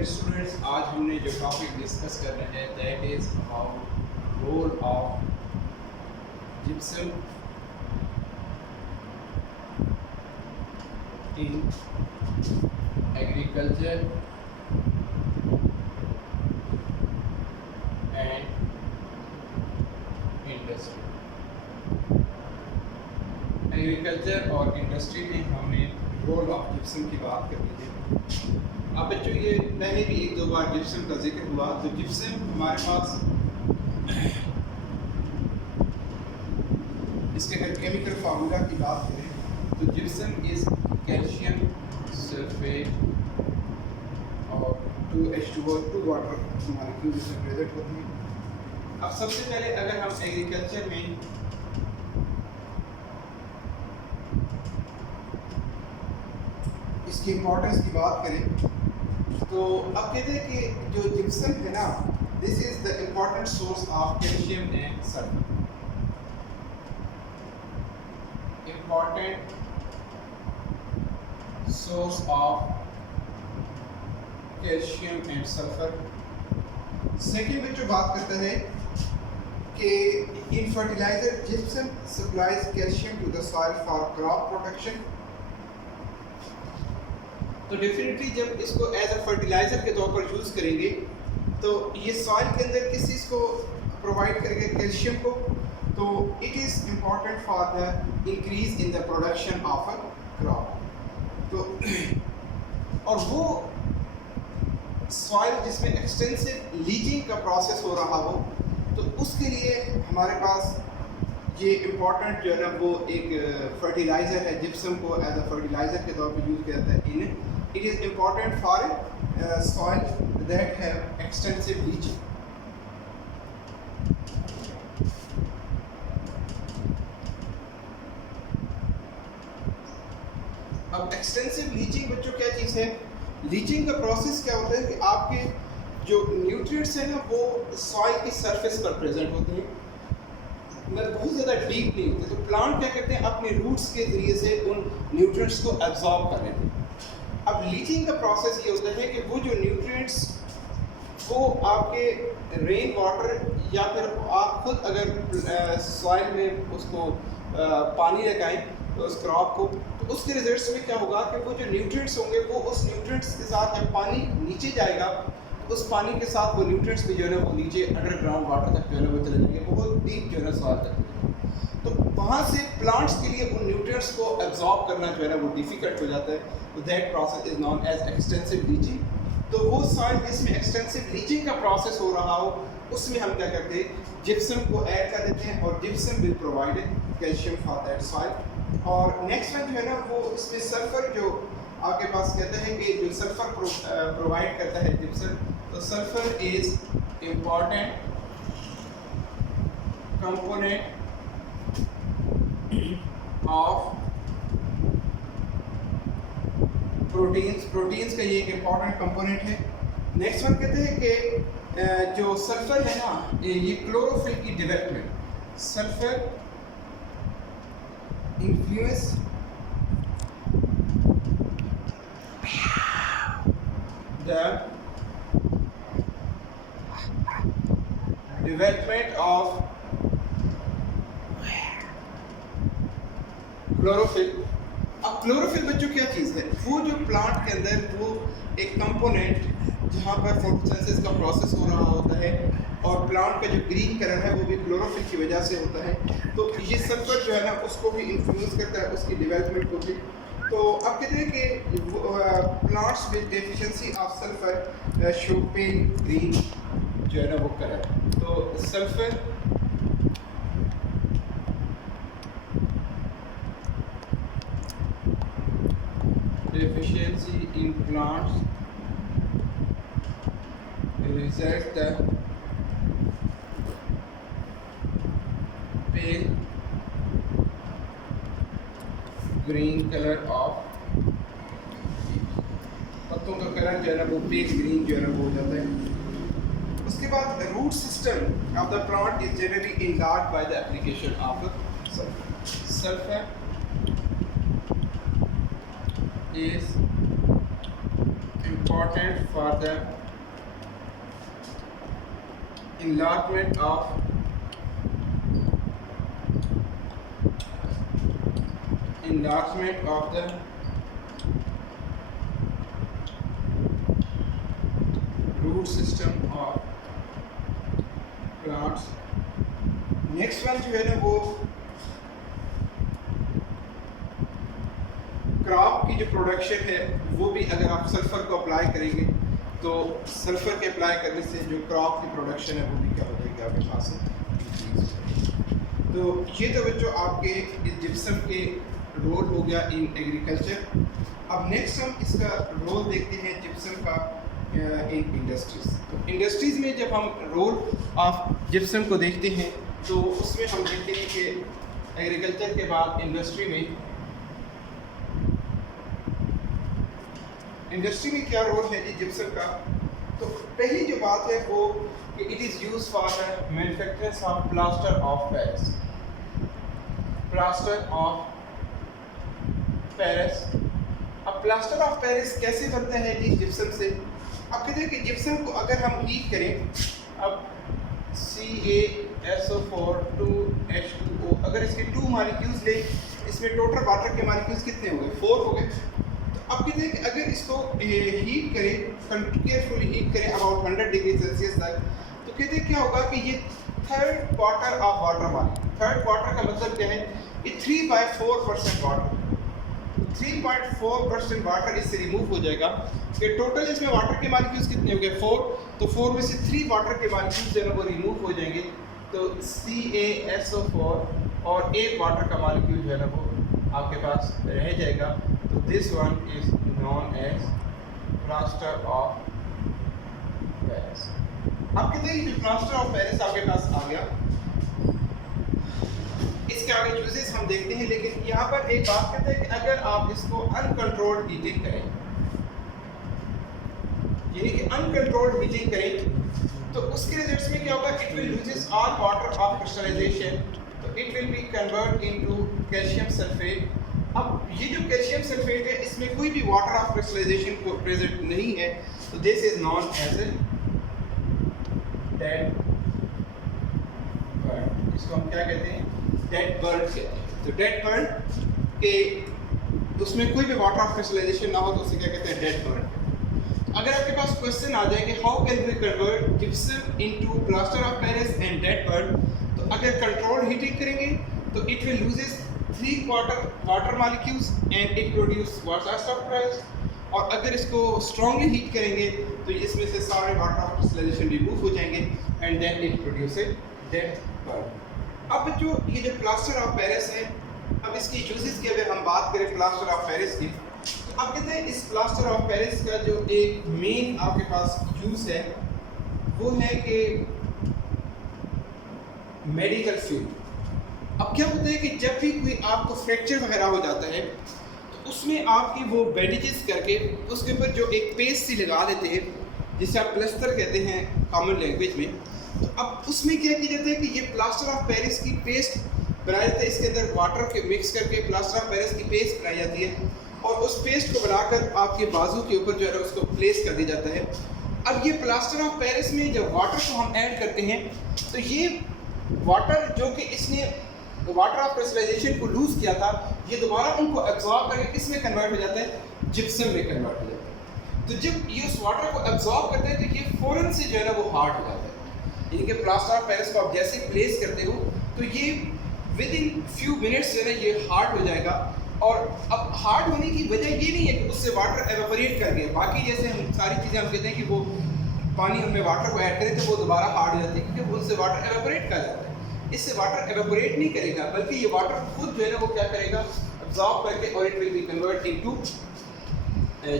Dear students, आज हमने जो टॉपिक डिस्कस कर रहे हैं that is about role of gypsum in agriculture and industry. Agriculture और इंडस्ट्री में हमने रोल ऑफ जिप्सम की बात कर ली थी। अब बच्चों ये पहले भी एक दो बार जिप्सम का जिक्र हुआ। तो जिप्सम हमारे पास इसके अगर केमिकल फार्मूला की बात करें तो जिप्सम इज कैल्शियम सल्फेट और 2H2O 2 वाटर मॉलिक्यूल इसमें प्रेजेंट होती है। अब सबसे पहले अगर हम एग्रीकल्चर में इसकी इम्पोर्टेंस की बात करें तो अब कहते हैं कि जो जिप्सम है ना, this is the important source of calcium and sulphur. Important source of calcium and sulphur. Second में जो बात करता है कि in fertilizer gypsum supplies calcium to the soil for crop protection. तो डेफिनेटली जब इसको एज अ फर्टिलाइज़र के तौर पर यूज़ करेंगे तो ये सॉइल के अंदर किस चीज़ को प्रोवाइड करेंगे, कैल्शियम को। तो it is important for the increase in the production of a crop. तो और वो सॉइल जिसमें एक्सटेंसिव लीचिंग का प्रोसेस हो रहा हो तो उसके लिए हमारे पास ये इम्पॉर्टेंट जो है ना वो एक फर्टिलाइज़र है। जिप्सम को एज अ फर्टिलाइज़र के तौर पर यूज़ किया जाता है। In it is important for soil that have extensive leaching. अब एक्सटेंसिव लीचिंग बच्चों क्या चीज़ है? लीचिंग का प्रोसेस क्या होता है कि आपके जो न्यूट्रिएंट्स हैं ना वो सॉइल की सरफेस पर प्रेजेंट होते हैं, मगर बहुत ज़्यादा डीप नहीं होते। तो प्लांट क्या करते हैं, अपने रूट्स के ज़रिए से उन न्यूट्रिएंट्स को एब्जॉर्ब कर लेते हैं। अब लीचिंग का प्रोसेस ये होता है कि वो जो न्यूट्रिएंट्स वो आपके रेन वाटर या फिर आप खुद अगर सॉइल में उसको पानी लगाएं तो उस क्रॉप को, तो उसके रिजल्ट्स में क्या होगा कि वो जो न्यूट्रिएंट्स होंगे वो उस न्यूट्रिएंट्स के साथ जब पानी नीचे जाएगा तो उस पानी के साथ वो न्यूट्रिएंट्स भी जो है ना वो नीचे अंडरग्राउंड वाटर तक जो है ना वो चले जाएंगे, बहुत डीप जो है ना सॉइल तक। तो वहाँ से प्लांट्स के लिए उन न्यूट्रिएंट्स को एब्जॉर्ब करना जो है ना वो डिफ़िकल्ट हो जाता है। तो that process is known as extensive leaching. तो वो सॉइल जिसमें एक्सटेंसिव लीचिंग का प्रोसेस हो रहा हो उसमें हम क्या करते हैं, जिप्सम को ऐड कर देते हैं और gypsum will provide calcium for that soil. और नेक्स्ट वन जो है ना वो इसमें सल्फर जो आपके पास कहते हैं कि जो सल्फर प्रोवाइड करता है जिप्सम। तो sulphur is important component of proteins का ये एक इम्पॉर्टेंट कंपोनेंट है। नेक्स्ट वन कहते हैं कि जो सल्फर है ना ये क्लोरोफिल की development, sulphur influence the development of chlorophyll. अब क्लोरोफिल बच्चों क्या चीज़ है? वो जो प्लांट के अंदर वो एक कंपोनेंट जहाँ पर फोटोसिंथेसिस का प्रोसेस हो रहा होता है और प्लांट का जो ग्रीन कलर है वो भी क्लोरोफिल की वजह से होता है। तो ये सल्फर जो है ना उसको भी इन्फ्लुएंस करता है, उसकी डेवलपमेंट को भी। तो अब कहते हैं कि plants with deficiency of sulphur show pale green जो है ना वो कलर। तो sulphur deficiency in plants result the pale green color of पत्तों का कलर जो है ना वो पेल ग्रीन जो है ना वो हो जाता है। उसके बाद root system of the plant is generally enlarged by the application of sulfur. Sulfur is important important for the enlargement of the root system of plants. Next one जो है ना वो क्रॉप की जो प्रोडक्शन है वो भी अगर आप सल्फर को अप्लाई करेंगे तो सल्फर के अप्लाई करने से जो क्रॉप की प्रोडक्शन है वो भी क्या हो जाएगी आपके पास है। तो ये तो बच्चों आपके इस जिप्सम के रोल हो गया इन एग्रीकल्चर। अब नेक्स्ट हम इसका रोल देखते हैं जिप्सम का इन इंडस्ट्रीज। तो इंडस्ट्रीज में जब हम रोल ऑफ जिप्सम को देखते हैं तो उसमें हम देखते हैं कि एग्रीकल्चर के बाद इंडस्ट्री में क्या रोल है जी जिप्सम का। तो पहली जो बात है वो कि it is use for the manufacturing of plaster of Paris. अब प्लास्टर ऑफ पेरिस कैसे बनता है जी जिप्सम से। अब कहते हैं कि जिप्सम को अगर हम हीट करें, अब CaSO4 2H2O अगर इसके 2 मॉलिक्यूल्स ले, इसमें टोटल वाटर के मॉलिक्यूल्स कितने हो गए 4 हो गए। तो अब कहते हैं कि अगर इसको हीट करें, केयरफुली हीट करें अबाउट 100 डिग्री सेल्सियस तक, तो कहते हैं क्या होगा कि ये third quarter of water molecule, third quarter का मतलब क्या है, ये 3/4% वाटर, 3.4% वाटर इससे रिमूव हो जाएगा। कि टोटल इसमें वाटर के मॉलिक्यूल्स कितने हो गए 4, तो 4 में से 3 वाटर के मॉलिक्यूल्स जो है वो रिमूव हो जाएंगे। तो CaSO4 और एक वाटर का मॉलिक्यूल जो है ना वो आपके पास रह जाएगा। तो this one is known as plaster of Paris. अब कहते हैं कि प्लास्टर ऑफ पेरिस आपके पास आ गया, इसके आगे यूजेस हम देखते हैं। लेकिन यहाँ पर एक बात कहते हैं कि अगर आप इसको अनकंट्रोल्ड हीटिंग करें, यानी कि अनकंट्रोल्ड हीटिंग करें, तो उसके रिजल्ट्स में क्या होगा, it will loses all water of crystallization, तो it will be convert into calcium sulphate. अब ये जो कैल्शियम सल्फेट है इसमें कोई भी वाटर ऑफ क्रिस्टलाइजेशन को प्रेजेंट नहीं है, तो this is known as a dead bird. इसको हम क्या कहते हैं, डेड बर्ड कहते हैं। तो डेड बर्ड के उसमें कोई भी वाटर ऑफ क्रिस्टलाइजेशन ना हो तो उसे क्या कहते हैं, डेड बर्ड। अगर आपके पास क्वेश्चन आ जाए कि how can we convert gypsum into plaster of Paris and dead burnt, तो अगर कंट्रोल्ड हीटिंग करेंगे तो it will loses 3/4 water molecules and it produce water of Paris. और अगर इसको स्ट्रांगली हीट करेंगे तो इसमें से सारे वाटर ऑफ क्रिस्टलाइजेशन रिमूव हो जाएंगे and then it produce a dead burnt. अब जो ये जो प्लास्टर ऑफ पेरिस है, अब इसकी यूजेस की अगर हम बात करें प्लास्टर ऑफ पेरिस की, तो आप कहते हैं इस प्लास्टर ऑफ पेरिस का जो एक मेन आपके पास यूज है वो है कि मेडिकल फील्ड। अब क्या होता है कि जब भी कोई आपको फ्रैक्चर वगैरह हो जाता है तो उसमें आपकी वो बैंडेजेस करके उसके ऊपर जो एक पेस्ट सी लगा देते हैं जिसे आप प्लास्टर कहते हैं कॉमन लैंग्वेज में। तो अब उसमें क्या किया जाता है कि ये प्लास्टर ऑफ पेरिस की पेस्ट बनाया जाता है, इसके अंदर वाटर के मिक्स करके प्लास्टर ऑफ पेरिस की पेस्ट बनाई जाती है और उस पेस्ट को बनाकर आपके बाजू के ऊपर जो है उसको प्लेस कर दिया जाता है। अब ये प्लास्टर ऑफ पेरिस में जब वाटर को हम ऐड करते हैं तो ये वाटर जो कि इसने वाटर ऑफ क्रिस्टलाइजेशन को लूज किया था, ये दोबारा उनको एब्जॉर्ब करके किसमें कन्वर्ट हो जाता है, जिप्सम में कन्वर्ट हो जाता है। तो जब ये उस वाटर को एब्जॉर्ब करते हैं तो ये फ़ौरन से जो है ना वो हार्ड हो जाता है। यानी कि प्लास्टर ऑफ पेरिस को आप जैसे प्लेस करते हो तो ये विद इन फ्यू मिनट्स जो है ना ये हार्ड हो जाएगा। और अब हार्ड होने की वजह ये नहीं है कि उससे वाटर एवेपोरेट कर गया, बाकी जैसे हम सारी चीज़ें हम कहते हैं कि वो पानी उनमें वाटर को ऐड करें तो वो दोबारा हार्ड हो जाती है क्योंकि उससे वाटर एवेपोरेट कर जाता है। इससे वाटर एवेपोरेट नहीं करेगा बल्कि ये वाटर खुद जो है ना वो क्या करेगा, एब्जॉर्ब करके और it will be convert into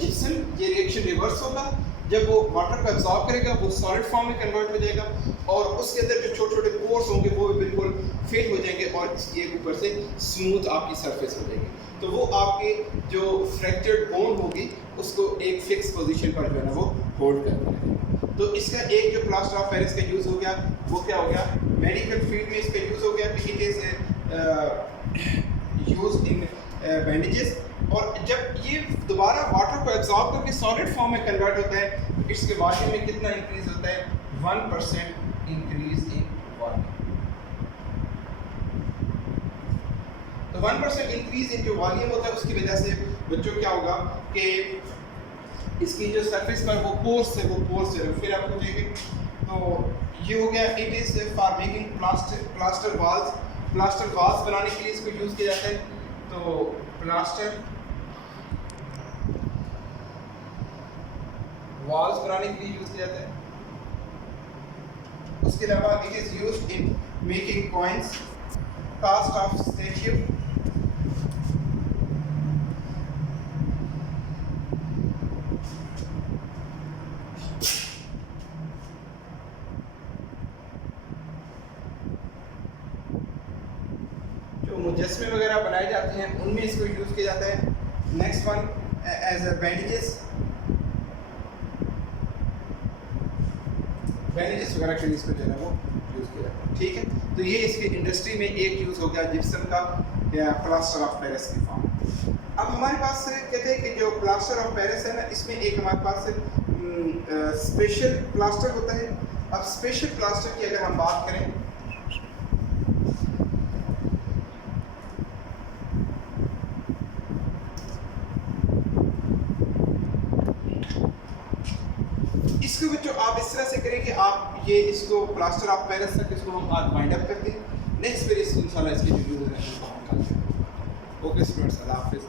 gypsum. ये रिएक्शन रिवर्स होगा, जब वो वाटर को एब्जॉर्ब करेगा वो सॉलिड फॉर्म में कन्वर्ट हो जाएगा और उसके अंदर जो छोटे छोटे पोर्स होंगे वो बिल्कुल फेल हो जाएंगे और इसके ऊपर से स्मूथ आपकी सरफेस हो जाएगी। तो वो आपके जो फ्रैक्चर्ड बोन होगी उसको एक फिक्स पोजीशन पर जो है ना वो होल्ड कर देगा। तो इसका एक जो प्लास्टर ऑफ पेरिस का यूज़ हो गया वो क्या हो गया, मेडिकल फील्ड में इसका यूज़ हो गया कि it is used in bandages. और जब ये दोबारा वाटर को एब्जॉर्ब करके सॉलिड फॉर्म में कन्वर्ट होता है तो इसके वॉल्यूम में कितना इंक्रीज होता है? 1% इंक्रीज इन वॉल्यूम। तो 1% इंक्रीज इन जो वॉल्यूम होता है उसकी वजह से बच्चों क्या होगा कि इसकी जो सरफेस पर वो पोर्स है वो पोर्स है। फिर आप पूछेंगे तो ये हो गया, it is for making plaster walls बनाने के लिए इसको यूज़ किया जाता है। तो प्लास्टर वाल्स बनाने के लिए यूज़ किया जाता है। उसके अलावा it is used in making coins, cast of statue, मुजस्मे वगैरह बनाए जाते हैं उनमें इसको यूज़ किया जाता है। Next one as a bandages वगैरह के लिए इसको जो है वो यूज़ किया जाता है। ठीक है, तो ये इसकी इंडस्ट्री में एक यूज़ हो गया जिप्सम का या प्लास्टर ऑफ पेरिस की फॉर्म। अब हमारे पास कहते हैं कि जो प्लास्टर ऑफ पेरिस है ना, इसमें एक हमारे पास स्पेशल प्लास्टर होता है। अब स्पेशल प्लास्टर की अगर हम बात करें इसको बच्चों आप इस तरह से करें कि आप ये इसको प्लास्टर ऑफ पेरिस तक इसको हम आज वाइंड अप करते हैं। नेक्स्ट फिर इंशाल्लाह इसकी जो यूज़ है वो हम करते हैं। ओके स्टूडेंट्स, अल्लाह हाफिज़।